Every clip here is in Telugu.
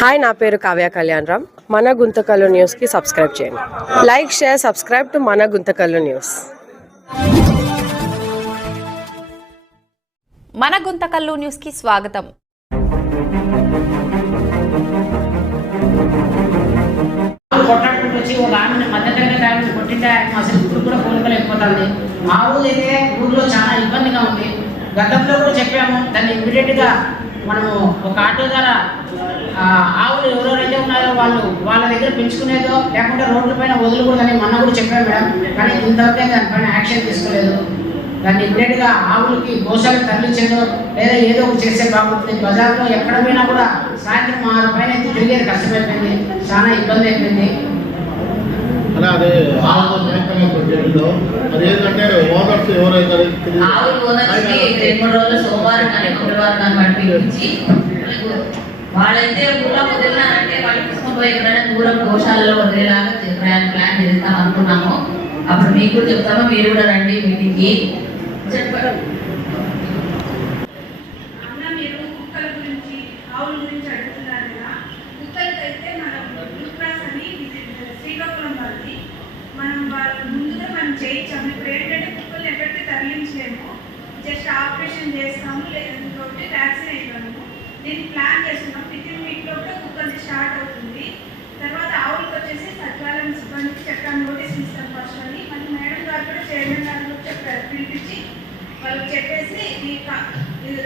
హాయ్ నా పేరు కావ్య కళ్యాణ్ రామ్. మన గుంతకల్లు న్యూస్కి సబ్స్క్రైబ్ చేయండి. లైక్ షేర్ సబ్స్క్రైబ్ టు మన గుంతకల్లు న్యూస్. మన గుంతకల్లు న్యూస్కి స్వాగతం. కొట్టాడుకుంటూ వచ్చి ఒక ఆమెను మధ్య తరగతి ఆమెను కొట్టింటే ఆయన అసలు ఇప్పుడు కూడా కోలుకోలేకపోతుంది. మా ఊరు అయితే ఊర్లో చాలా ఇబ్బందిగా ఉంది. గతంలో కూడా చెప్పాము దాన్ని ఇమీడియట్గా మనము ఒక ఆటో ద్వారా ఆవులు ఎవరెవరైతే ఉన్నారో వాళ్ళు వాళ్ళ దగ్గర పెంచుకునేదో లేకుంటే రోడ్ల పైన వదలకూడదని మొన్న కూడా చెప్పాము మేడం. కానీ ఇంతవరకే దానిపైన యాక్షన్ తీసుకోలేదు. దాన్ని ఇమీడియట్గా ఆవులకి గోశాలకు తరలించేదో లేదా ఏదో ఒకటి చేస్తే బాగుంటుంది. బజార్లో ఎక్కడ పోయినా కూడా సాయంత్రం ఆరు పైన తిరిగేది కష్టమైపోయింది. చాలా ఇబ్బంది అయిపోయింది. అదే ఓనర్స్ ఎవరైతే. ఆవులు ఓనర్స్కి రెండు మూడు రోజులు సోమవారం కానీ మంగళవారం కానీ పిలిపించి వాళ్ళైతే ఊళ్ళో వదిలినారంటే వాళ్ళు తీసుకొని పోయి ఎక్కడైనా దూరం గోశాలలో వదిలేలాగా ప్లాన్ ప్లాన్ చేస్తాం అనుకున్నాము. అప్పుడు మీకు కూడా చెప్తాము మీరు కూడా రండి మీటింగ్కి. చెప్పండి. మనం ముందుగా మనం చేయించాము. ఇప్పుడు ఏంటంటే కుక్కల్ని ఎక్కడికి తరలించలేము. జస్ట్ ఆపరేషన్ చేస్తాము లేదంటే వ్యాక్సిన్ దీన్ని ప్లాన్ చేస్తున్నాం విత్ ఇన్ వీక్లో కూడా కుక్కల్ని స్టార్ట్ అవుతుంది తర్వాత ఆవులకు వచ్చేసి సచివాలయం సిబ్బందికి చెప్పాను నోటీస్ ఇస్తాం ఫస్ట్ అని మళ్ళీ మేడం గారు కూడా చైర్మన్ గారు కూడా చెప్పారు పిలిపించి వాళ్ళకి చెప్పేసి ఈ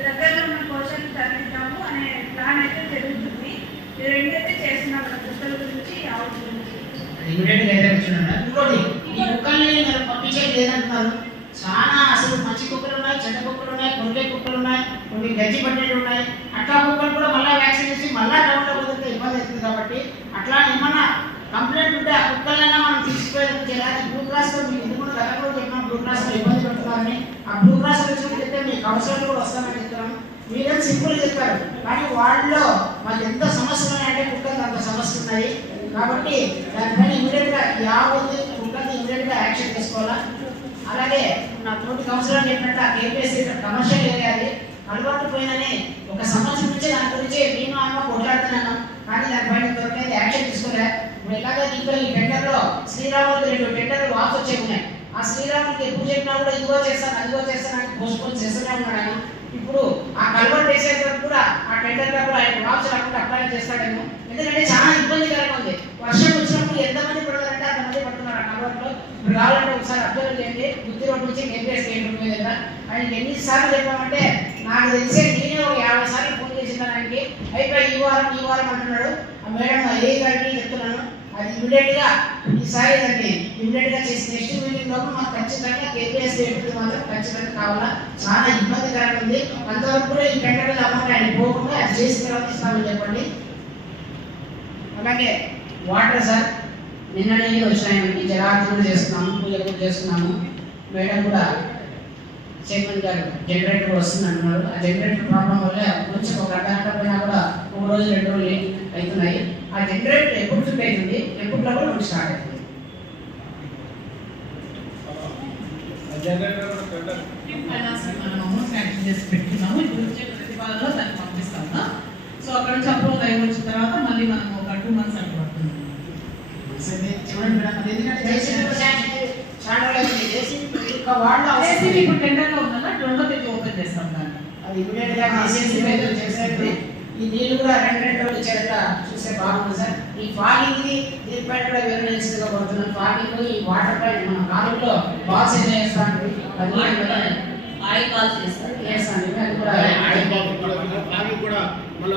దగ్గరలో ఉన్న కోశాలకు తరలిద్దాము అనే ప్లాన్ అయితే జరుగుతుంది. ఇది రెండైతే చేస్తున్నాం మన కుక్కల గురించి ఆవు గురించి. అయితే ఇంకోటి ఈ కుక్కల్ని మీరు పంపించేది లేదంటున్నారు. చాలా అసలు మంచి కుక్కలు ఉన్నాయి చెడ్డ కుక్కలు ఉన్నాయి కొరికే కుక్కలు ఉన్నాయి కొన్ని గజ్జి పట్టేవి ఉన్నాయి. అట్లా కుక్కలు కూడా మళ్ళీ వ్యాక్సిన్ చేసి మళ్ళీ టౌన్లో కుదిరితే ఇబ్బంది అవుతుంది కాబట్టి అట్లా ఏమన్నా కంప్లైంట్ ఉంటే ఆ కుక్కలైనా మనం తీసుకుపోయేది చేయాలి బ్లూ క్రాస్లో మీకు ఎందుకు గతంలో చెప్పిన బ్లూ క్రాస్లో ఇబ్బంది పడుతున్నారని ఆ బ్లూ క్రాస్ వచ్చి చెప్తే మీ కౌన్సిలర్ కూడా వస్తామని చెప్తున్నాం. మీరేం సింపుల్ చెప్పారు. కానీ వాళ్ళలో మాకు ఎంత సమస్యలు ఉన్నాయంటే కుక్కలు అంత సమస్యలు ఉన్నాయి. కాబట్టి దానిపైన ఇమీడియట్గా యావత్ కుక్కల్ని ఇమీడియట్గా యాక్షన్ తీసుకోవాలా? అలాగే నా తోటి కౌన్సిలర్ చెప్పినట్టు ఆ కేపీఎస్సీ కమర్షియల్ ఏరియా అది. అలవాటు పోయిందని ఒక సంవత్సరం నుంచి దాని గురించి నేను అమ్మ కొట్లాడుతున్నాను. కానీ దానిపైన ఇంతవరకు యాక్షన్ తీసుకోలే. ఇప్పుడు ఎలాగో దీంట్లో ఈ టెండర్లో శ్రీరాములు రెండు టెండర్లు వాపస్ వచ్చే ఉన్నాయి. ఆ శ్రీరాముడికి ఎప్పుడు చెప్పినా కూడా ఇదిగో చేస్తాను అదిగో చేస్తాను అని పోస్ట్పోన్ చేస్తూనే ఉన్నాడు ఆయన. ఇప్పుడు ఆ కల్వర్ వేసేటప్పుడు కూడా ఆ టెండర్ కూడా ఆయన వాచ్ రాకుండా అప్లై చేస్తాడేమో. ఎందుకంటే చాలా ఇబ్బందికరంగా ఉంది. వర్షం వచ్చినప్పుడు ఎంతమంది పడతారంటే అంతమంది పడుతున్నారు ఆ కల్వర్లో ఇప్పుడు కావాలంటే ఒకసారి అబ్జర్వ్ చేయండి. బుద్ధి రోడ్డు నుంచి కేపీఎస్ రోడ్డు మీద కదా. ఆయనకి ఎన్నిసార్లు చెప్పామంటే నాకు తెలిసే నేనే ఒక యాభై సార్లు ఫోన్ చేసిన ఆయనకి. అయిపోయి ఈ వారం ఈ వారం అంటున్నాడు. ఆ మేడం అదే గారికి చెప్తున్నాను. అది ఇమీడియట్గా ఈసారి దాన్ని ఇమీడియట్గా చేసి నెక్స్ట్ మీటింగ్ లోపు మాకు ఖచ్చితంగా కేపీఎస్ రేటు మాత్రం ఖచ్చితంగా కావాలా? చాలా ఇబ్బందికరంగా ఉంది. అంతవరకు కూడా ఈ టెండర్లు అమౌంట్ ఆయన పోకుండా అది చేసిన తర్వాత ఇస్తామని చెప్పండి. అలాగే వాటర్ సార్ నిన్న నీళ్ళు వచ్చినాయండి జలార్జన చేస్తున్నాము పూజ కూడా చేస్తున్నాము. మేడం కూడా చైర్మన్ గారు జనరేటర్ వస్తుంది అంటున్నారు. ఆ జనరేటర్ ప్రాబ్లం వల్ల కొంచెం ఒక అర్ధ గంట పైన కూడా ఒక రోజు రెండు రోజులు అవుతున్నాయి. ఆ జనరేటర్ ఎప్పుడు అవుతుంది ఎప్పుడు కూడా మనకు స్టార్ట్ పెట్టుకున్నాము ఇప్పుడు వచ్చే ప్రతిపాదనలో దాన్ని పంపిస్తాము సో అక్కడ నుంచి అప్రూవల్ అయి వచ్చిన తర్వాత మళ్ళీ మనం ఒక టూ మంత్స్ అట్లా పడుతుంది చూడండి మేడం అది ఎందుకంటే ఇప్పుడు టెండర్లో రెండో తేదీ ఓపెన్ చేస్తాం దాన్ని అది ఇమీడియట్ ఈ నీళ్ళు కూడా రెండు రెండు రోజులు ఇచ్చేటట్లా చూస్తే బాగుంటుంది సార్. ఈ ఫాగింగ్ ది దీనిపైన కూడా పడుతున్నాను ఫాగింగ్ ఈ వాటర్ పైన మన కాలంలో బాక్స్ ఏం చేస్తాను ఆయిల్ కాల్ చేస్తారు? చేస్తాను అది కూడా కూడా మళ్ళీ